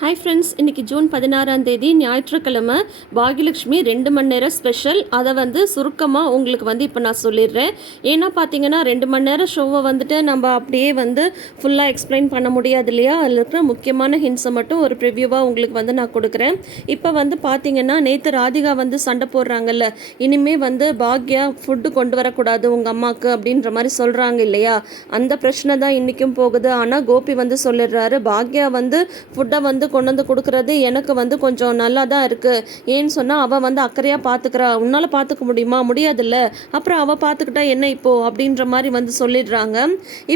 Hi friends இன்றைக்கி June பதினாறாம் தேதி ஞாயிற்றுக்கிழமை பாகியலட்சுமி ரெண்டு மணி நேரம் ஸ்பெஷல் அதை வந்து சுருக்கமாக உங்களுக்கு வந்து இப்போ நான் சொல்லிடுறேன். ஏன்னா பார்த்தீங்கன்னா ரெண்டு மணி நேரம் ஷோவை வந்துட்டு நம்ம அப்படியே வந்து ஃபுல்லாக எக்ஸ்பிளைன் பண்ண முடியாது இல்லையா? அதில் இருக்கிற முக்கியமான ஹிண்ட்ஸை மட்டும் ஒரு ப்ரிவ்யூவாக உங்களுக்கு வந்து நான் கொடுக்குறேன். இப்போ வந்து பார்த்தீங்கன்னா நேற்று ராதிகா வந்து சண்டை போடுறாங்கல்ல. இனிமேல் வந்து பாக்யா ஃபுட்டு கொண்டு வரக்கூடாது உங்கள் அம்மாவுக்கு அப்படின்ற மாதிரி சொல்கிறாங்க இல்லையா? அந்த பிரச்சனை தான் இன்றைக்கும் போகுது. ஆனால் கோபி வந்து சொல்லிடுறாரு பாக்யா வந்து ஃபுட்டை வந்து கொண்டு வந்து கொடுக்குறது எனக்கு வந்து கொஞ்சம் நல்லா தான் இருக்குது ஏன்னு சொன்னால் அவள் வந்து அக்கறையாக பார்த்துக்கிறா உன்னால் பார்த்துக்க முடியுமா? முடியாதுல்ல. அப்புறம் அவள் பார்த்துக்கிட்டா என்ன இப்போது அப்படின்ற மாதிரி வந்து சொல்லிடுறாங்க.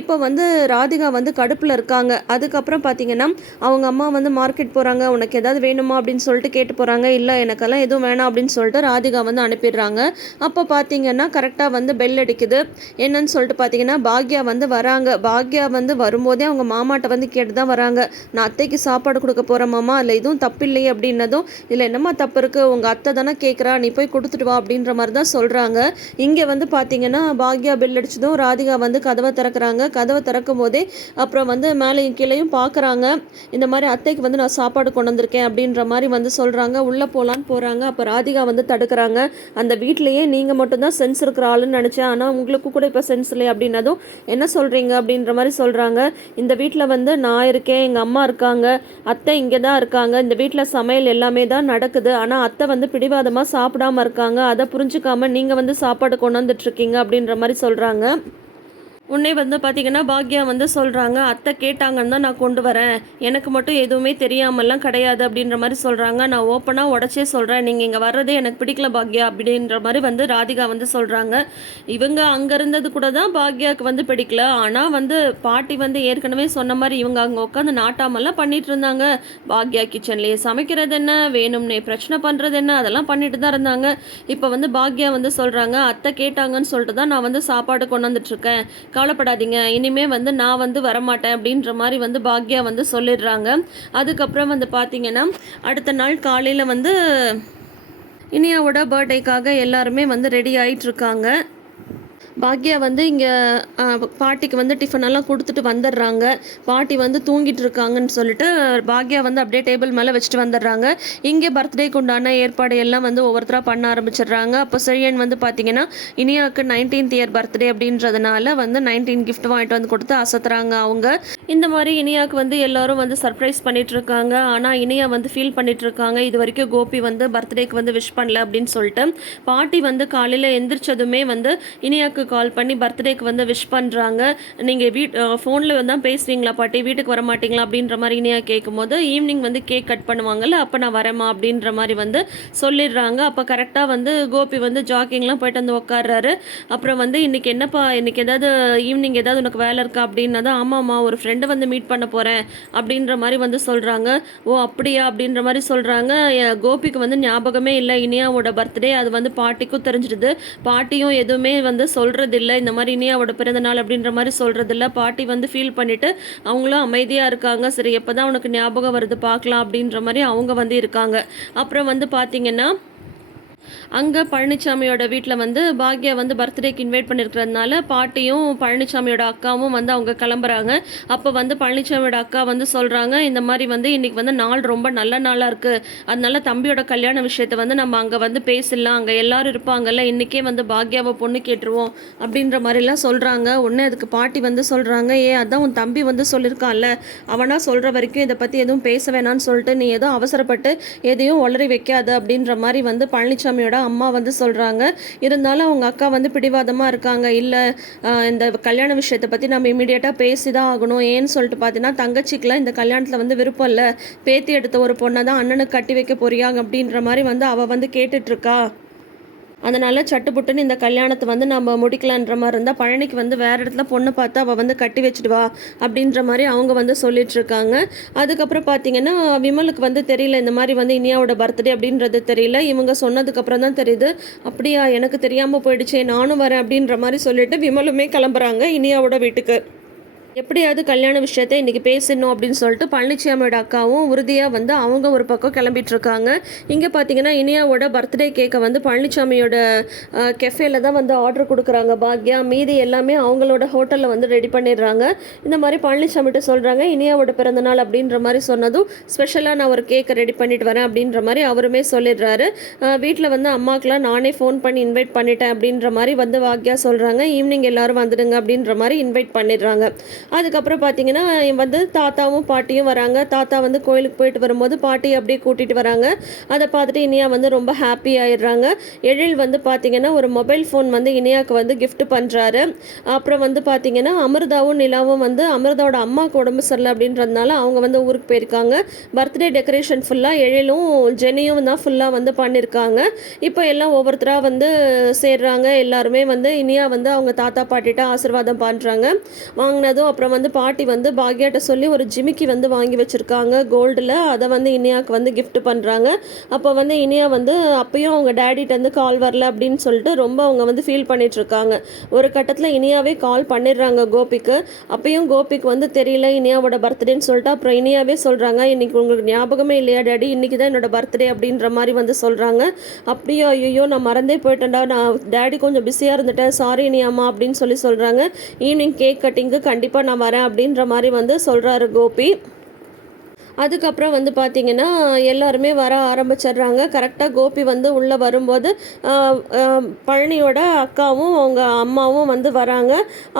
இப்போ வந்து ராதிகா வந்து கடுப்பில் இருக்காங்க. அதுக்கப்புறம் பார்த்தீங்கன்னா அவங்க அம்மா வந்து மார்க்கெட் போகிறாங்க உனக்கு ஏதாவது வேணுமா? அப்படின்னு சொல்லிட்டு கேட்டு போகிறாங்க இல்லை எனக்கெல்லாம் எதுவும் வேணாம் அப்படின்னு சொல்லிட்டு ராதிகா வந்து அனுப்பிடுறாங்க. அப்போ பார்த்தீங்கன்னா கரெக்டாக வந்து பெல் அடிக்குது. என்னன்னு சொல்லிட்டு பார்த்தீங்கன்னா பாக்யா வந்து வராங்க. பாக்யா வந்து வரும்போதே அவங்க மாமாட்ட வந்து கேட்டு தான் வராங்க. நான் அத்தைக்கு சாப்பாடு கொடுக்க போகிறேன் மாமா இல்லை எதுவும் தப்பு இல்லையே அப்படின்னதும் இல்லை என்னம்மா தப்பு இருக்குது உங்கள் அத்தை தானே கேட்குறா நீ போய் கொடுத்துட்டு வா அப்படின்ற மாதிரி தான் சொல்கிறாங்க இங்கே வந்து பார்த்தீங்கன்னா பாக்யா பெல் அடிச்சதும் ராதிகா வந்து கதவை திறக்கிறாங்க. கதவை திறக்கும் போதே அப்புறம் வந்து மேலேயும் கீழேயும் பார்க்குறாங்க இந்த மாதிரி அத்தைக்கு வந்து நான் சாப்பாடு கொண்டு வந்திருக்கேன் அப்படின்ற மாதிரி வந்து சொல்கிறாங்க உள்ளே போகலான்னு போகிறாங்க அப்போ ராதிகா வந்து தடுக்கிறாங்க. அந்த வீட்லேயே நீங்கள் மட்டும்தான் சென்ஸ் இருக்கிற ஆளுன்னு நினச்சேன். ஆனால் உங்களுக்கு கூட இப்போ சென்ஸ் இல்லை அப்படின்னதும் என்ன சொல்கிறீங்க அப்படின்ற மாதிரி சொல்கிறாங்க இந்த வீட்டில் வந்து நான் இருக்கேன். எங்கள் அம்மா இருக்காங்க. அத்தை இங்கே தான் இருக்காங்க. இந்த வீட்டில் சமையல் எல்லாமே தான் நடக்குது. ஆனால் அத்தை வந்து பிடிவாதமாக சாப்பிடாம இருக்காங்க. அதை புரிஞ்சுக்காம நீங்கள் வந்து சாப்பாடு கொண்டு வந்துட்ருக்கீங்க அப்படின்ற மாதிரி சொல்கிறாங்க உன்னை வந்து பார்த்தீங்கன்னா பாக்யா வந்து சொல்கிறாங்க அத்தை கேட்டாங்கன்னு தான் நான் கொண்டு வரேன். எனக்கு மட்டும் எதுவுமே தெரியாமல்லாம் கிடையாது அப்படின்ற மாதிரி சொல்கிறாங்க நான் ஓப்பனாக உடச்சே சொல்கிறேன் நீங்கள் இங்கே வர்றதே எனக்கு பிடிக்கல பாக்யா அப்படின்ற மாதிரி வந்து ராதிகா வந்து சொல்கிறாங்க இவங்க அங்கே இருந்தது கூட தான் பாக்யாவுக்கு வந்து பிடிக்கல. ஆனால் வந்து பாட்டி வந்து ஏற்கனவே சொன்ன மாதிரி இவங்க அங்கே உட்காந்து நாட்டாமெல்லாம் பண்ணிட்டு இருந்தாங்க. பாக்யா கிச்சன்லேயே சமைக்கிறது என்ன? வேணும்னே பிரச்சனை பண்ணுறது என்ன? அதெல்லாம் பண்ணிட்டு தான் இருந்தாங்க. இப்போ வந்து பாக்யா வந்து சொல்கிறாங்க அத்தை கேட்டாங்கன்னு சொல்லிட்டு தான் நான் வந்து சாப்பாடு கொண்டு வந்துட்டுருக்கேன் கவலைப்படாதீங்க. இனிமே வந்து நான் வந்து வரமாட்டேன் அப்படின்ற மாதிரி வந்து பாக்யா வந்து சொல்லிடுறாங்க. அதுக்கப்புறம் வந்து பார்த்தீங்கன்னா அடுத்த நாள் காலையில் வந்து இனியாவோட பர்த்டேக்காக எல்லாருமே வந்து ரெடி ஆகிட்டுருக்காங்க பாக்யா வந்து இங்கே பாட்டிக்கு வந்து டிஃபன் எல்லாம் கொடுத்துட்டு வந்துடுறாங்க. பாட்டி வந்து தூங்கிட்டு இருக்காங்கன்னு சொல்லிட்டு பாக்யா வந்து அப்படியே டேபிள் மேலே வச்சுட்டு வந்துடுறாங்க. இங்கே பர்த்டேக்கு உண்டான ஏற்பாடு எல்லாம் வந்து ஒவ்வொருத்தராக பண்ண ஆரம்பிச்சிடுறாங்க. அப்போ செழியன் வந்து பார்த்தீங்கன்னா இனியாவுக்கு நைன்டீன்த் இயர் பர்த்டே அப்படின்றதுனால வந்து நைன்டீன் கிஃப்ட் வாங்கிட்டு வந்து கொடுத்து அசத்துறாங்க அவங்க. இந்த மாதிரி இனியாவுக்கு வந்து எல்லாரும் வந்து சர்ப்ரைஸ் பண்ணிட்டு இருக்காங்க. ஆனால் இனியா வந்து ஃபீல் பண்ணிட்டு இருக்காங்க. இது வரைக்கும் கோபி வந்து பர்த்டேக்கு வந்து விஷ் பண்ணல அப்படின்னு சொல்லிட்டு. பாட்டி வந்து காலையில் எந்திரிச்சதுமே வந்து இனியாவுக்கு கால் பண்ணி பர்த்டேக்கு வந்து விஷ் பண்ணுறாங்க நீங்கள் வீட் ஃபோனில் தான் பேசுவீங்களா பாட்டி? வீட்டுக்கு வர மாட்டீங்களா அப்படின்ற மாதிரி இனியா கேட்கும்போது ஈவினிங் வந்து கேக் கட் பண்ணுவாங்கல்ல அப்போ நான் வரேம்மா அப்படின்ற மாதிரி வந்து சொல்லிடுறாங்க. அப்போ கரெக்டாக வந்து கோபி வந்து ஜாக்கிங்லாம் போயிட்டு வந்து உட்காடுறாரு அப்புறம் வந்து இன்றைக்கி என்னப்பா இன்றைக்கி ஏதாவது ஈவினிங் ஏதாவது உனக்கு வேலை இருக்கா அப்படின்னா தான் ஆமாம்மா ஒரு ஃப்ரெண்டை வந்து மீட் பண்ண போகிறேன் அப்படின்ற மாதிரி வந்து சொல்கிறாங்க ஓ அப்படியா அப்படின்ற மாதிரி சொல்கிறாங்க கோபிக்கு வந்து ஞாபகமே இல்லை. இனியாவோட பர்த்டே அது வந்து பாட்டிக்கும் தெரிஞ்சிடுது. பாட்டியும் எதுவுமே வந்து சொல்கிறதில்ல இந்த மாதிரி இனியாவோட பிறந்தநாள் அப்படின்ற மாதிரி சொல்கிறதில்ல பாட்டி வந்து ஃபீல் பண்ணிவிட்டு அவங்களும் அமைதியாக இருக்காங்க. சரி எப்போ தான் உனக்கு ஞாபகம் வருது பார்க்கலாம் அப்படின்ற மாதிரி அவங்க வந்து இருக்காங்க. அப்புறம் வந்து பார்த்திங்கன்னா அங்கே பழனிசாமியோட வீட்டில் வந்து பாக்யா வந்து பர்த்டேக்கு இன்வைட் பண்ணியிருக்கிறதுனால பாட்டியும் பழனிசாமியோட அக்காவும் வந்து அவங்க கிளம்புறாங்க. அப்போ வந்து பழனிசாமியோட அக்கா வந்து சொல்கிறாங்க இந்த மாதிரி வந்து இன்றைக்கி வந்து நாள் ரொம்ப நல்ல நாளாக இருக்குது அதனால தம்பியோட கல்யாண விஷயத்தை வந்து நம்ம அங்கே வந்து பேசிடலாம். அங்கே எல்லோரும் இருப்பாங்கல்ல இன்றைக்கே வந்து பாக்யாவை பொண்ணு கேட்டுருவோம் அப்படின்ற மாதிரிலாம் சொல்கிறாங்க உடனே அதுக்கு பாட்டி வந்து சொல்கிறாங்க ஏ அதான் உன் தம்பி வந்து சொல்லியிருக்கான்ல அவனா சொல்கிற வரைக்கும் இதை பற்றி எதுவும் பேச வேணாம்னு சொல்லிட்டு நீ எதுவும் அவசரப்பட்டு எதையும் உளறி வைக்காத அப்படின்ற மாதிரி வந்து பழனிசாமியோட அம்மா வந்து சொல்கிறாங்க இருந்தாலும் அவங்க அக்கா வந்து பிடிவாதமாக இருக்காங்க. இல்லை இந்த கல்யாண விஷயத்தை பற்றி நம்ம இமீடியட்டாக பேசி தான் ஆகணும். ஏன்னு சொல்லிட்டு பார்த்தீங்கன்னா தங்கச்சிக்கெலாம் இந்த கல்யாணத்தில் வந்து விருப்பம் இல்லை. பேத்தி எடுத்த ஒரு பொண்ணை தான் அண்ணனுக்கு கட்டி வைக்க போறியாங்க அப்படின்ற மாதிரி வந்து அவள் வந்து கேட்டுட்ருக்கா அதனால் சட்டுப்புட்டுன்னு இந்த கல்யாணத்தை வந்து நம்ம முடிக்கலான்ற மாதிரி இருந்தால் பழனிக்கு வந்து வேறு இடத்துல பொண்ணு பார்த்து அவள் வந்து கட்டி வச்சுடுவா அப்படின்ற மாதிரி அவங்க வந்து சொல்லிகிட்ருக்காங்க அதுக்கப்புறம் பார்த்தீங்கன்னா விமலுக்கு வந்து தெரியல இந்த மாதிரி வந்து இனியாவோட பர்த்டே அப்படின்றது தெரியல. இவங்க சொன்னதுக்கப்புறம் தான் தெரியுது. அப்படியா எனக்கு தெரியாமல் போயிடுச்சே நானும் வரேன் அப்படின்ற மாதிரி சொல்லிட்டு விமலுமே கிளம்புறாங்க இனியாவோட வீட்டுக்கு. எப்படியாவது கல்யாண விஷயத்தை இன்றைக்கி பேசணும் அப்படின்னு சொல்லிட்டு பழனிச்சாமியோட அக்காவும் உறுதியாக வந்து அவங்க ஒரு பக்கம் கிளம்பிட்டு இருக்காங்க இங்கே பார்த்தீங்கன்னா இனியாவோட பர்த்டே கேக்கை வந்து பழனிசாமியோட கெஃபேல தான் வந்து ஆர்டர் கொடுக்குறாங்க பாக்யா. மீதி எல்லாமே அவங்களோட ஹோட்டலில் வந்து ரெடி பண்ணிடுறாங்க. இந்த மாதிரி பழனிசாமிகிட்ட சொல்கிறாங்க இனியாவோட பிறந்தநாள் அப்படின்ற மாதிரி சொன்னதும் ஸ்பெஷலாக நான் ஒரு கேக்கை ரெடி பண்ணிட்டு வரேன் அப்படின்ற மாதிரி அவருமே சொல்லிடுறாரு. வீட்டில் வந்து அம்மாக்கெலாம் நானே ஃபோன் பண்ணி இன்வைட் பண்ணிட்டேன் அப்படின்ற மாதிரி வந்து பாக்யா சொல்கிறாங்க ஈவினிங் எல்லாரும் வந்துடுங்க அப்படின்ற மாதிரி இன்வைட் பண்ணிடுறாங்க. அதுக்கப்புறம் பார்த்தீங்கன்னா வந்து தாத்தாவும் பாட்டியும் வராங்க. தாத்தா வந்து கோயிலுக்கு போயிட்டு வரும்போது பாட்டி அப்படியே கூட்டிகிட்டு வராங்க. அதை பார்த்துட்டு இனியா வந்து ரொம்ப ஹாப்பி ஆயிடுறாங்க. எழில் வந்து பார்த்தீங்கன்னா ஒரு மொபைல் ஃபோன் வந்து இனியாவுக்கு வந்து கிஃப்ட் பண்ணுறாரு அப்புறம் வந்து பார்த்தீங்கன்னா அமிர்தாவும் நிலாவும் வந்து அமிர்தாவோட அம்மாவுக்கு உடம்பு சரியில்லை அப்படின்றதுனால அவங்க வந்து ஊருக்கு போயிருக்காங்க. பர்த்டே டெக்கரேஷன் ஃபுல்லாக எழிலும் ஜெனியும் தான் ஃபுல்லாக வந்து பண்ணியிருக்காங்க இப்போ எல்லாம் ஒவ்வொருத்தராக வந்து சேர்றாங்க. எல்லாருமே வந்து இனியா வந்து அவங்க தாத்தா பாட்டிகிட்ட ஆசீர்வாதம் பண்ணுறாங்க வாங்கினதும் அப்புறம் வந்து பாட்டி வந்து பாக்யாட்ட சொல்லி ஒரு ஜிமிக்கி வந்து வாங்கி வச்சுருக்காங்க கோல்டில். அதை வந்து இனியாவுக்கு வந்து கிஃப்ட் பண்ணுறாங்க அப்போ வந்து இனியா வந்து அப்பயும் அவங்க டேடிட்ட கால் வரல அப்படின்னு சொல்லிட்டு ரொம்ப அவங்க வந்து ஃபீல் பண்ணிகிட்ருக்காங்க ஒரு கட்டத்தில் இனியாவே கால் பண்ணிடுறாங்க கோபிக்கு. அப்பயும் கோபிக்கு வந்து தெரியல இனியாவோட பர்த்டேன்னு சொல்லிட்டு அப்புறம் இனியாவே சொல்கிறாங்க இன்றைக்கி உங்களுக்கு ஞாபகமே இல்லையா டேடி? இன்றைக்கி தான் என்னோட பர்த்டே அப்படின்ற மாதிரி வந்து சொல்கிறாங்க அப்படியோ ஐயோ நான் மறந்தே போயிட்டேன்டா. நான் டேடி கொஞ்சம் பிஸியாக இருந்துட்டேன். சாரி இனியாம்மா அப்படின்னு சொல்லி சொல்கிறாங்க ஈவினிங் கேக் கட்டிங்க்கு கண்டிப்பாக நான் வரேன் அப்படின்ற மாதிரி வந்து சொல்கிறாரு கோபி. அதுக்கப்புறம் வந்து பார்த்திங்கன்னா எல்லாருமே வர ஆரம்பிச்சிடுறாங்க. கரெக்டாக கோபி வந்து உள்ளே வரும்போது பழனியோட அக்காவும் அவங்க அம்மாவும் வந்து வராங்க.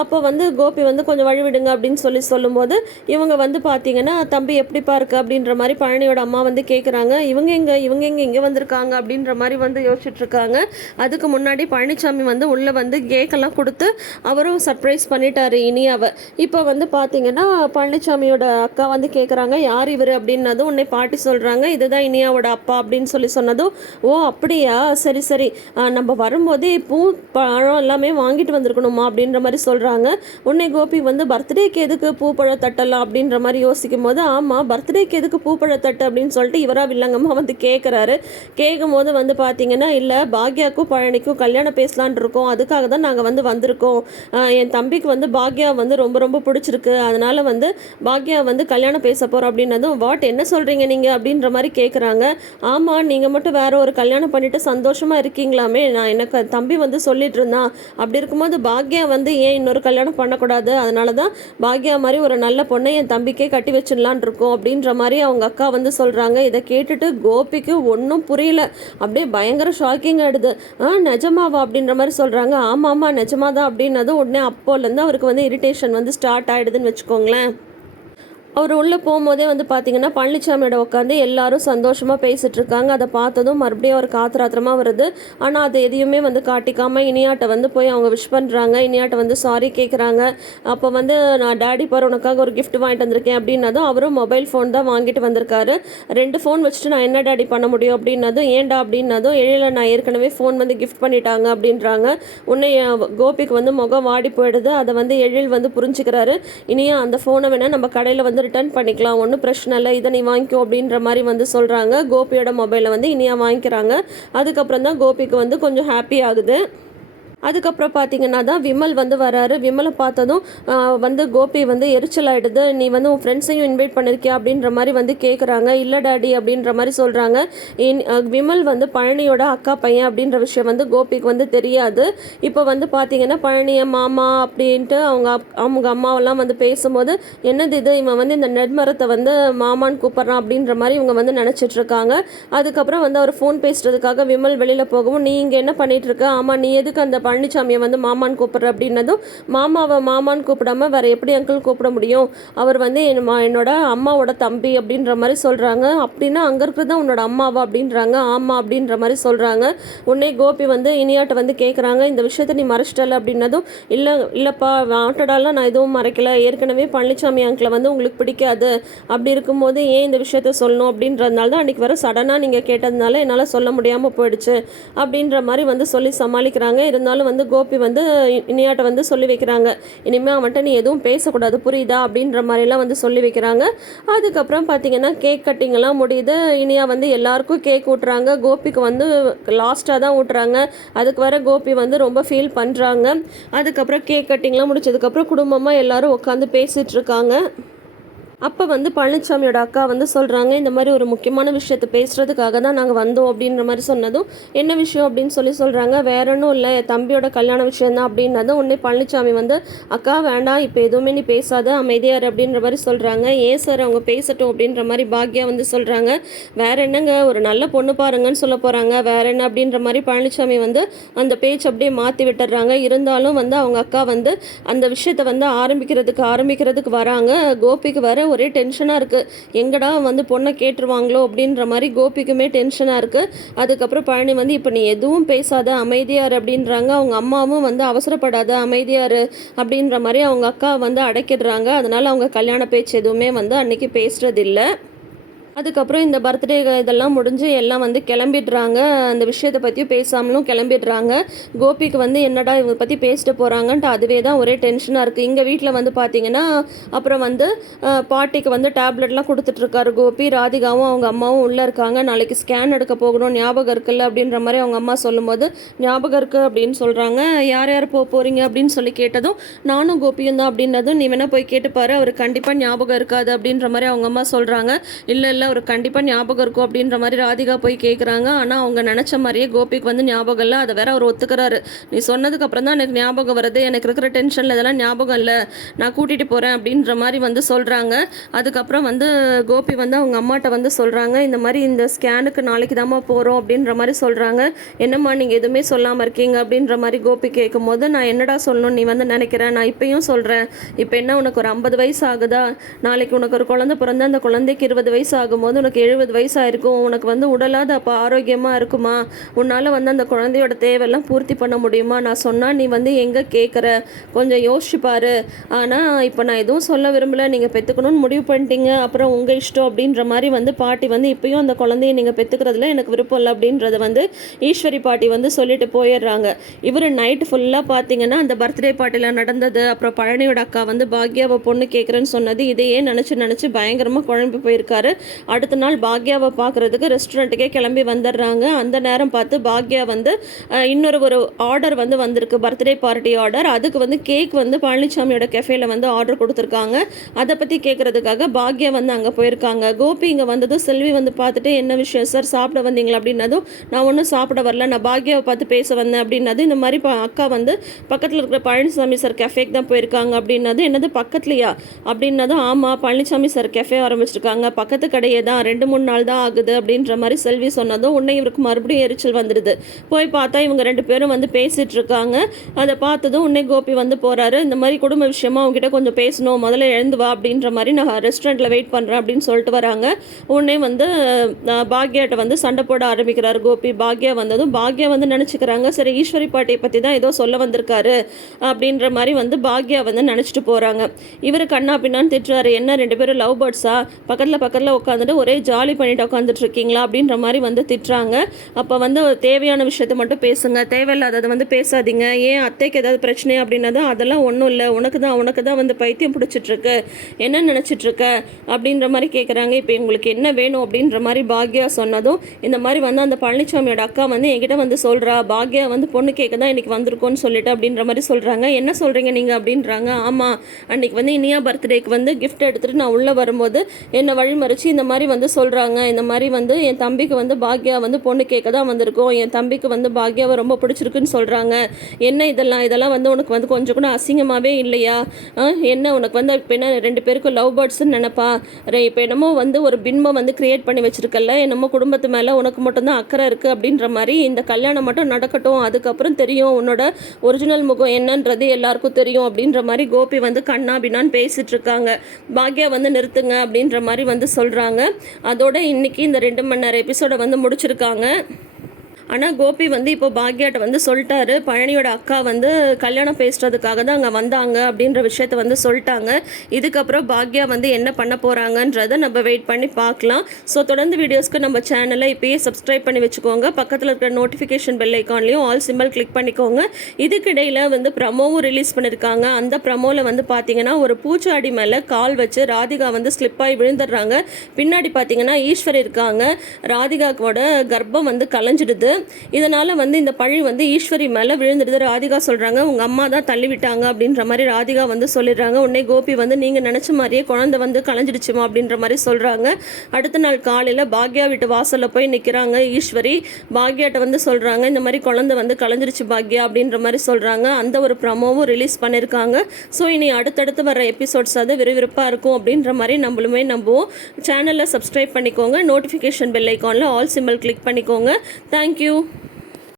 அப்போ வந்து கோபி வந்து கொஞ்சம் வழிவிடுங்க அப்படின்னு சொல்லி சொல்லும்போது இவங்க வந்து பார்த்திங்கன்னா தம்பி எப்படிப்பா இருக்கு? அப்படின்ற மாதிரி பழனியோட அம்மா வந்து கேட்குறாங்க இவங்க எங்கே? இவங்க எங்கே? இங்கே வந்திருக்காங்க? அப்படின்ற மாதிரி வந்து யோசிச்சுட்ருக்காங்க. அதுக்கு முன்னாடி பழனிசாமி வந்து உள்ளே வந்து கேக்கெல்லாம் கொடுத்து அவரும் சர்ப்ரைஸ் பண்ணிட்டாரு இனியாவை. இப்போ வந்து பார்த்தீங்கன்னா பழனிசாமியோட அக்கா வந்து கேட்குறாங்க யார் இவர் அப்படின்னதும் உன்னை பாட்டி சொல்கிறாங்க இதுதான் இனியாவோட அப்பா அப்படின்னு சொல்லி சொன்னதும் ஓ அப்படியா? சரி சரி. நம்ம வரும்போதே பூ பழம் எல்லாமே வாங்கிட்டு வந்திருக்கணுமா? அப்படின்ற மாதிரி சொல்கிறாங்க உன்னை கோபி வந்து பர்த்டேக்கு எதுக்கு பூப்பழ தட்டலாம் அப்படின்ற மாதிரி யோசிக்கும் போது ஆமாம் பர்த்டேக்கு எதுக்கு பூப்பழ தட்டு? அப்படின்னு சொல்லிட்டு இவரா வில்லங்கமாக வந்து கேட்குறாரு கேட்கும் போது வந்து பார்த்தீங்கன்னா இல்லை பாக்யாவுக்கும் பழனிக்கும் கல்யாணம் பேசலான் இருக்கோம். அதுக்காக தான் நாங்கள் வந்து வந்திருக்கோம். என் தம்பிக்கு வந்து பாக்யா வந்து ரொம்ப ரொம்ப பிடிச்சிருக்கு. அதனால் வந்து பாக்யா வந்து கல்யாணம் பேச போகிறோம் அப்படின்னதும் வாட் என்ன சொல்கிறீங்க நீங்கள் அப்படின்ற மாதிரி கேட்குறாங்க ஆமாம் நீங்கள் மட்டும் வேற ஒரு கல்யாணம் பண்ணிட்டு சந்தோஷமாக இருக்கீங்களாமே. நான் எனக்கு தம்பி வந்து சொல்லிட்டு இருந்தான். அப்படி இருக்கும்போது பாக்யா வந்து ஏன் இன்னொரு கல்யாணம் பண்ணக்கூடாது? அதனால தான் பாக்யா மாதிரி ஒரு நல்ல பொண்ணை என் தம்பிக்கே கட்டி வச்சிடலான் இருக்கோம் அப்படின்ற மாதிரி அவங்க அக்கா வந்து சொல்கிறாங்க இதை கேட்டுட்டு கோபிக்கு ஒன்றும் புரியல. அப்படியே பயங்கர ஷாக்கிங் ஆகிடுது ஆ நிஜமாவா அப்படின்ற மாதிரி சொல்கிறாங்க ஆமாம் ஆமாம் நிஜமா தான் அப்படின்னதும் உடனே அப்போலேருந்து அவருக்கு வந்து இரிட்டேஷன் வந்து ஸ்டார்ட் ஆகிடுதுன்னு வச்சுக்கோங்களேன். அவர் உள்ளே போகும்போதே வந்து பார்த்தீங்கன்னா பழனிசாமியோட உட்காந்து எல்லாரும் சந்தோஷமாக பேசிட்டு இருக்காங்க அதை பார்த்ததும் மறுபடியும் அவர் காத்திராத்திரமாக வருது. ஆனால் அது எதையுமே வந்து காட்டிக்காமல் இனியாட்ட வந்து போய் அவங்க விஷ் பண்ணுறாங்க இனியாட்டை வந்து சாரி கேட்குறாங்க அப்போ வந்து நான் டேடி பார் உனக்காக ஒரு கிஃப்ட் வாங்கிட்டு வந்திருக்கேன். அப்படின்னதும் அவரும் மொபைல் ஃபோன் தான் வாங்கிட்டு வந்திருக்காரு. ரெண்டு ஃபோன் வச்சுட்டு நான் என்ன டேடி பண்ண முடியும் அப்படின்னதும் ஏன்டா? அப்படின்னதும் எழில நான் ஏற்கனவே ஃபோன் வந்து கிஃப்ட் பண்ணிட்டாங்க. அப்படின்றாங்க. உன்னை கோபிக்கு வந்து முகம் வாடி போயிடுது. அதை வந்து எழில் வந்து புரிஞ்சுக்கிறாரு. இனியும் அந்த ஃபோனை வேணால் நம்ம கடையில் வந்து ரிட்டர்ன் பண்ணிக்கலாம். ஒன்றும் பிரச்சனை இல்லை. இதை நீ வாங்கிக்கோ அப்படின்ற மாதிரி வந்து சொல்கிறாங்க கோபியோட மொபைலை வந்து இனியா வாங்கிக்கிறாங்க. அதுக்கப்புறம் தான் கோபிக்கு வந்து கொஞ்சம் ஹாப்பி ஆகுது. அதுக்கப்புறம் பார்த்தீங்கன்னா தான் விமல் வந்து வராரு. விமலை பார்த்ததும் வந்து கோபி வந்து எரிச்சல் ஆகிடுது நீ வந்து உன் ஃப்ரெண்ட்ஸையும் இன்வைட் பண்ணியிருக்கியா அப்படின்ற மாதிரி வந்து கேட்குறாங்க இல்லை டாடி அப்படின்ற மாதிரி சொல்கிறாங்க விமல் வந்து பழனியோட அக்கா பையன் அப்படின்ற விஷயம் வந்து கோபிக்கு வந்து தெரியாது. இப்போ வந்து பார்த்தீங்கன்னா பழனிய மாமா அப்படின்ட்டு அவங்க அப்- அவங்க அம்மாவெல்லாம் வந்து பேசும்போது என்னது இது? இவன் வந்து இந்த நெட்மரத்தை வந்து மாமான்னு கூப்பிட்றான் அப்படின்ற மாதிரி இவங்க வந்து நினச்சிட்டு இருக்காங்க அதுக்கப்புறம் வந்து அவர் ஃபோன் பேசுறதுக்காக விமல் வெளியில் போகவும் நீ இங்கே என்ன பண்ணிகிட்ருக்க ஆமாம் நீ எதுக்கு அந்த பழனிசாமியை வந்து மாமான்னு கூப்பிட்ற அப்படின்னதும் மாமாவை மாமான்னு கூப்பிடாம வேற எப்படி அங்கிள் கூப்பிட முடியும்? அவர் வந்து என் மா- என்னோட அம்மாவோட தம்பி அப்படின்ற மாதிரி சொல்கிறாங்க அப்படின்னா அங்கே இருக்கிறது தான் உன்னோட அம்மாவா அப்படின்றாங்க. ஆமாம் அப்படின்ற மாதிரி சொல்கிறாங்க உன்னே கோபி வந்து இனியாட்ட வந்து கேட்குறாங்க இந்த விஷயத்த நீ மறைச்சிட்டல அப்படின்னதும் இல்லை இல்லைப்பா ஆட்டடாலாம் நான் எதுவும் மறைக்கல. ஏற்கனவே பழனிசாமி அங்கிளை வந்து உங்களுக்கு பிடிக்காது. அப்படி இருக்கும்போது ஏன் இந்த விஷயத்த சொல்லணும்? அப்படின்றதுனால தான் அன்றைக்கி வர சடனாக நீங்கள் கேட்டதுனால என்னால் சொல்ல முடியாமல் போயிடுச்சு. அப்படின்ற மாதிரி வந்து சொல்லி சமாளிக்கிறாங்க. இருந்தாலும் இருந்தாலும் வந்து கோபி வந்து இனியாட்ட வந்து சொல்லி வைக்கிறாங்க. இனிமேல் அவன்கிட்ட நீ எதுவும் பேசக்கூடாது புரியுதா? அப்படின்ற மாதிரிலாம் வந்து சொல்லி வைக்கிறாங்க. அதுக்கப்புறம் பார்த்தீங்கன்னா கேக் கட்டிங்கெல்லாம் முடியுது. இனியா வந்து எல்லாருக்கும் கேக் ஊட்டுறாங்க. கோபிக்கு வந்து லாஸ்ட்டாக தான் ஊட்டுறாங்க. அதுக்கு வர கோபி வந்து ரொம்ப ஃபீல் பண்ணுறாங்க அதுக்கப்புறம் கேக் கட்டிங்லாம் முடிச்சதுக்கப்புறம் குடும்பமாக எல்லாரும் உட்காந்து பேசிகிட்ருக்காங்க அப்போ வந்து பழனிசாமியோட அக்கா வந்து சொல்கிறாங்க இந்த மாதிரி ஒரு முக்கியமான விஷயத்தை பேசுகிறதுக்காக தான் நாங்கள் வந்தோம் அப்படின்ற மாதிரி சொன்னதும் என்ன விஷயம் அப்படின்னு சொல்லி சொல்கிறாங்க வேற ஒன்றும் இல்லை என் தம்பியோட கல்யாண விஷயம் தான் அப்படின்னதும் உடனே பழனிசாமி வந்து அக்கா வேண்டாம் இப்போ எதுவுமே நீ பேசாத அமைதியார் அப்படின்ற மாதிரி சொல்கிறாங்க ஏன் சார் அவங்க பேசட்டும்? அப்படின்ற மாதிரி பாக்யா வந்து சொல்கிறாங்க வேற என்னங்க ஒரு நல்ல பொண்ணு பாருங்கன்னு சொல்ல போகிறாங்க வேற என்ன? அப்படின்ற மாதிரி பழனிசாமி வந்து அந்த பேச்சு அப்படியே மாற்றி விட்டுறாங்க. இருந்தாலும் வந்து அவங்க அக்கா வந்து அந்த விஷயத்தை வந்து ஆரம்பிக்கிறதுக்கு ஆரம்பிக்கிறதுக்கு வராங்க. கோபிக்கு வர ஒரே டென்ஷனாக இருக்குது எங்கடா வந்து பொண்ணை கேட்டுருவாங்களோ அப்படின்ற மாதிரி கோபிக்குமே டென்ஷனாக இருக்குது அதுக்கப்புறம் பழனி வந்து இப்போ நீ எதுவும் பேசாத அமைதியார் அப்படின்றாங்க. அவங்க அம்மாவும் வந்து அவசரப்படாத அமைதியார் அப்படின்ற மாதிரி அவங்க அக்கா வந்து அடைக்கிடுறாங்க. அதனால் அவங்க கல்யாண பேச்சு எதுவுமே வந்து அன்னைக்கு பேசுகிறதில்லை அதுக்கப்புறம் இந்த பர்த்டே இதெல்லாம் முடிஞ்சு எல்லாம் வந்து கிளம்பிடுறாங்க. அந்த விஷயத்தை பற்றியும் பேசாமலும் கிளம்பிடுறாங்க. கோபிக்கு வந்து என்னடா இவங்க பற்றி பேசிட்டு போகிறாங்கன்ட்டு அதுவே தான் ஒரே டென்ஷனாக இருக்குது இங்கே வீட்டில் வந்து பார்த்தீங்கன்னா அப்புறம் வந்து பாட்டிக்கு வந்து டேப்லெட்லாம் கொடுத்துட்ருக்காரு கோபி. ராதிகாவும் அவங்க அம்மாவும் உள்ளே இருக்காங்க. நாளைக்கு ஸ்கேன் எடுக்க போகணும். ஞாபகம் இருக்குல்ல அப்படின்ற மாதிரி அவங்க அம்மா சொல்லும்போது ஞாபகம் இருக்குது அப்படின்னு சொல்கிறாங்க யார் யார் போக போகிறீங்க அப்படின்னு சொல்லி கேட்டதும் நானும் கோபியும் தான் அப்படின்றதும் நீ வேணால் போய் கேட்டுப்பாரு. அவர் கண்டிப்பாக ஞாபகம் இருக்காது அப்படின்ற மாதிரி அவங்க அம்மா சொல்கிறாங்க இல்லை இல்லை அவருக்கு கண்டிப்பாக ஞாபகம் இருக்கும் அப்படின்ற மாதிரி ராதிகா போய் கேட்குறாங்க ஆனால் அவங்க நினச்ச மாதிரியே கோபிக்கு வந்து ஞாபகம் இல்லை. அதை வேற அவர் ஒத்துக்கிறாரு. நீ சொன்னதுக்கு அப்புறம் தான் எனக்கு ஞாபகம் வருது. எனக்கு இருக்கிற டென்ஷனில் இதெல்லாம் ஞாபகம் இல்லை. நான் கூட்டிகிட்டு போகிறேன் அப்படின்ற மாதிரி வந்து சொல்கிறாங்க அதுக்கப்புறம் வந்து கோபி வந்து அவங்க அம்மாட்ட வந்து சொல்கிறாங்க இந்த மாதிரி இந்த ஸ்கேனுக்கு நாளைக்கு தாம்மா போகிறோம் அப்படின்ற மாதிரி சொல்கிறாங்க என்னம்மா நீங்கள் எதுவுமே சொல்லாமல் இருக்கீங்க அப்படின்ற மாதிரி கோபி கேட்கும் போது நான் என்னடா சொல்லணும் நீ வந்து நினைக்கிறேன் நான் இப்பயும் சொல்கிறேன் இப்போ என்ன உனக்கு ஒரு ஐம்பது வயசு ஆகுதா? நாளைக்கு உனக்கு ஒரு குழந்தை பிறந்த அந்த குழந்தைக்கு இருபது வயசு ஆகும்போது உனக்கு எழுபது வயசாயிருக்கும். உனக்கு வந்து உடலாத அப்போ ஆரோக்கியமாக இருக்குமா? உன்னால் வந்து அந்த குழந்தையோட தேவையெல்லாம் பூர்த்தி பண்ண முடியுமா? நான் சொன்னால் நீ வந்து எங்கே கேட்குற கொஞ்சம் யோசிச்சு ஆனால் இப்போ நான் எதுவும் சொல்ல விரும்பல. நீங்கள் பெற்றுக்கணும்னு முடிவு பண்ணிட்டீங்க. அப்புறம் உங்கள் இஷ்டம் அப்படின்ற மாதிரி வந்து பாட்டி வந்து இப்பயும் அந்த குழந்தைய நீங்கள் பெற்றுக்கிறதுல எனக்கு விருப்பம் இல்லை அப்படின்றத வந்து ஈஸ்வரி பாட்டி வந்து சொல்லிட்டு போயிடுறாங்க. இவர் நைட் ஃபுல்லாக பார்த்தீங்கன்னா அந்த பர்த்டே பார்ட்டியில் நடந்தது. அப்புறம் பழனியோட அக்கா வந்து பாக்யாவை பொண்ணு கேட்குறேன்னு சொன்னது. இதையே நினச்சி நினச்சி பயங்கரமாக குழம்பு போயிருக்காரு. அடுத்த நாள் பாக்யாவை பார்க்குறதுக்கு ரெஸ்டாரண்ட்டுக்கே கிளம்பி வந்துடுறாங்க. அந்த நேரம் பார்த்து பாக்யா வந்து இன்னொரு ஒரு ஆர்டர் வந்து வந்திருக்கு. பர்த்டே பார்ட்டி ஆர்டர் அதுக்கு வந்து கேக் வந்து பழனிசாமியோட கெஃபேல வந்து ஆர்டர் கொடுத்துருக்காங்க. அதை பற்றி கேட்குறதுக்காக பாக்யா வந்து அங்கே போயிருக்காங்க. கோபி இங்கே வந்ததும் செல்வி வந்து பார்த்துட்டு என்ன விஷயம் சார் சாப்பிட வந்தீங்களா? அப்படின்னதும் நான் ஒன்றும் சாப்பிட வரல. நான் பாக்யாவை பார்த்து பேச வந்தேன். அப்படின்னது இந்த மாதிரி அக்கா வந்து பக்கத்தில் இருக்கிற பழனிசாமி சார் கெஃபேக்கு தான் போயிருக்காங்க. அப்படின்னது என்னது பக்கத்துலையா? அப்படின்னதும் ஆமாம் பழனிசாமி சார் கெஃபே ஆரம்பிச்சிருக்காங்க. பக்கத்து கடை கடையே தான் ரெண்டு மூணு நாள் தான் ஆகுது அப்படின்ற மாதிரி செல்வி சொன்னதும் உடனே இவருக்கு மறுபடியும் எரிச்சல் வந்துடுது. போய் பார்த்தா இவங்க ரெண்டு பேரும் வந்து பேசிகிட்டு இருக்காங்க. அதை பார்த்ததும் உடனே கோபி வந்து போகிறாரு இந்த மாதிரி குடும்ப விஷயமா அவங்ககிட்ட கொஞ்சம் பேசணும். முதல்ல எழுந்து வா அப்படின்ற மாதிரி நான் ரெஸ்டாரண்ட்டில் வெயிட் பண்ணுறேன் அப்படின்னு சொல்லிட்டு வராங்க. உடனே வந்து பாக்யாட்ட வந்து சண்டை போட ஆரம்பிக்கிறார் கோபி. பாக்யா வந்ததும் பாக்யா வந்து நினச்சிக்கிறாங்க. சரி ஈஸ்வரி பாட்டியை பற்றி தான் ஏதோ சொல்ல வந்திருக்காரு அப்படின்ற மாதிரி வந்து பாக்யா வந்து நினச்சிட்டு போகிறாங்க இவர் கண்ணா பின்னான்னு திட்டுறாரு. என்ன ரெண்டு பேரும் லவ் பேர்ட்ஸா? பக்கத்தில் பக்கத்தில் உட்காந்து உட்காந்துட்டு ஒரே ஜாலி பண்ணிட்டு உட்காந்துட்டு இருக்கீங்களா அப்படின்ற மாதிரி வந்து திட்டுறாங்க. அப்போ வந்து தேவையான விஷயத்த மட்டும் பேசுங்க. தேவையில்லாததை வந்து பேசாதீங்க. ஏன் அத்தைக்கு ஏதாவது பிரச்சனை அப்படின்னா அதெல்லாம் ஒன்றும் இல்லை. உனக்கு தான் உனக்கு தான் வந்து பைத்தியம் பிடிச்சிட்ருக்கு. என்ன நினச்சிட்ருக்க அப்படின்ற மாதிரி கேட்குறாங்க இப்போ உங்களுக்கு என்ன வேணும் அப்படின்ற மாதிரி பாக்யா சொன்னதும் இந்த மாதிரி வந்து அந்த பழனிசாமியோட அக்கா வந்து என்கிட்ட வந்து சொல்கிறா பாக்யா வந்து பொண்ணு கேட்க தான் இன்றைக்கி வந்திருக்கோன்னு சொல்லிட்டு அப்படின்ற மாதிரி சொல்கிறாங்க என்ன சொல்கிறீங்க நீங்கள் அப்படின்றாங்க. ஆமாம் அன்றைக்கி வந்து இனியா பர்த்டேக்கு வந்து கிஃப்ட் எடுத்துகிட்டு நான் உள்ளே வரும்போது என்னை வழிமறிச்சு இந்த மாதிரி வந்து சொல்கிறாங்க இந்த மாதிரி வந்து என் தம்பிக்கு வந்து பாக்யா வந்து பொண்ணு கேட்க தான் வந்திருக்கோம். என் தம்பிக்கு வந்து பாக்யாவை ரொம்ப பிடிச்சிருக்குன்னு சொல்கிறாங்க என்ன இதெல்லாம்? இதெல்லாம் வந்து உனக்கு வந்து கொஞ்சம் கூட அசிங்கமாகவே இல்லையா? என்ன? உனக்கு வந்து இப்போ என்ன ரெண்டு பேருக்கும் லவ் பேர்ட்ஸ்ன்னு நினப்பா? ரே இப்போ என்னமோ வந்து ஒரு பின்பம் வந்து கிரியேட் பண்ணி வச்சிருக்கல என்னமோ குடும்பத்து மேலே உனக்கு மட்டும்தான் அக்கறை இருக்குது அப்படின்ற மாதிரி இந்த கல்யாணம் மட்டும் நடக்கட்டும். அதுக்கப்புறம் தெரியும் உன்னோட ஒரிஜினல் முகம் என்னன்றது எல்லாருக்கும் தெரியும் அப்படின்ற மாதிரி கோபி வந்து கண்ணா பின்னான்னு பேசிகிட்ருக்காங்க இருக்காங்க. பாக்யா வந்து நிறுத்துங்க அப்படின்ற மாதிரி வந்து சொல்கிறாங்க அதோட இன்னைக்கு இந்த ரெண்டு மணி நேரம் எபிசோடை வந்து முடிச்சிருக்காங்க. ஆனால் கோபி வந்து இப்போ பாக்யாட்ட வந்து சொல்லிட்டாரு. பழனியோட அக்கா வந்து கல்யாணம் பேசுறதுக்காக தான் அங்கே வந்தாங்க அப்படின்ற விஷயத்த வந்து சொல்லிட்டாங்க. இதுக்கப்புறம் பாக்யா வந்து என்ன பண்ண போகிறாங்கன்றதை நம்ம வெயிட் பண்ணி பார்க்கலாம். ஸோ தொடர்ந்து வீடியோஸ்க்கு நம்ம சேனலை இப்போயே சப்ஸ்கிரைப் பண்ணி வச்சுக்கோங்க. பக்கத்தில் இருக்கிற நோட்டிஃபிகேஷன் பெல் ஐக்கான்லேயும் ஆல் சிம்பிள் கிளிக் பண்ணிக்கோங்க. இதுக்கிடையில் வந்து ப்ரமோவும் ரிலீஸ் பண்ணியிருக்காங்க அந்த ப்ரமோவில் வந்து பார்த்தீங்கன்னா ஒரு பூச்சாடி மேலே கால் வச்சு ராதிகா வந்து ஸ்லிப்பாகி விழுந்துடுறாங்க. பின்னாடி பார்த்தீங்கன்னா ஈஸ்வரி இருக்காங்க. ராதிகாவோட கர்ப்பம் வந்து கலைஞ்சிடுது. இதனால் வந்து இந்த பழி வந்து ஈஸ்வரி மேலே விழுந்துடுது. ராதிகா சொல்கிறாங்க உங்கள் அம்மா தான் தள்ளிவிட்டாங்க அப்படின்ற மாதிரி ராதிகா வந்து சொல்லிடுறாங்க. உடனே கோபி வந்து நீங்கள் நினச்ச மாதிரியே குழந்தை வந்து களைஞ்சிடுச்சுமா அப்படின்ற மாதிரி சொல்கிறாங்க அடுத்த நாள் காலையில் பாக்யா வீட்டு வாசலில் போய் நிற்கிறாங்க ஈஸ்வரி. பாக்யாட்ட வந்து சொல்கிறாங்க இந்த மாதிரி குழந்தை வந்து களைஞ்சிடுச்சு பாக்யா அப்படின்ற மாதிரி சொல்கிறாங்க அந்த ஒரு ப்ரமோவும் ரிலீஸ் பண்ணியிருக்காங்க ஸோ இனி அடுத்தடுத்து வர எபிசோட்ஸ் அது விறுவிறுப்பாக இருக்கும் அப்படின்ற மாதிரி நம்மளுமே நம்புவோம். சேனலில் சப்ஸ்கிரைப் பண்ணிக்கோங்க. நோட்டிஃபிகேஷன் பெல் ஐக்கானில் ஆல் சிம்பிள் கிளிக் பண்ணிக்கோங்க. Thank you. you.